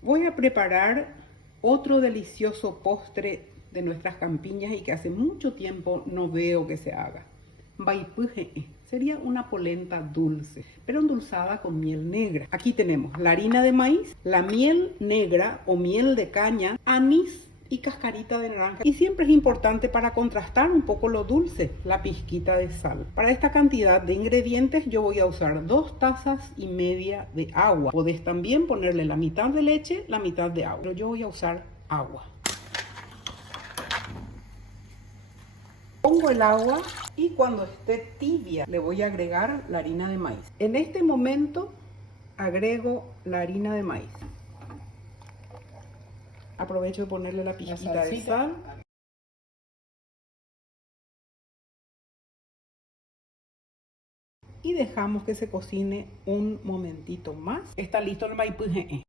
Voy a preparar otro delicioso postre de nuestras campiñas y que hace mucho tiempo no veo que se haga. Vaipuje sería una polenta dulce, pero endulzada con miel negra. Aquí tenemos la harina de maíz, la miel negra o miel de caña, anís y cascarita de naranja. Y siempre es importante para contrastar un poco lo dulce, la pizquita de sal. Para esta cantidad de ingredientes yo voy a usar 2 tazas y media de agua. Podés también ponerle la mitad de leche, la mitad de agua, pero yo voy a usar agua. Pongo el agua y cuando esté tibia le voy a agregar la harina de maíz. En este momento agrego la harina de maíz. Aprovecho de ponerle la pizquita de sal. Y dejamos que se cocine un momentito más. Está listo el maipuje.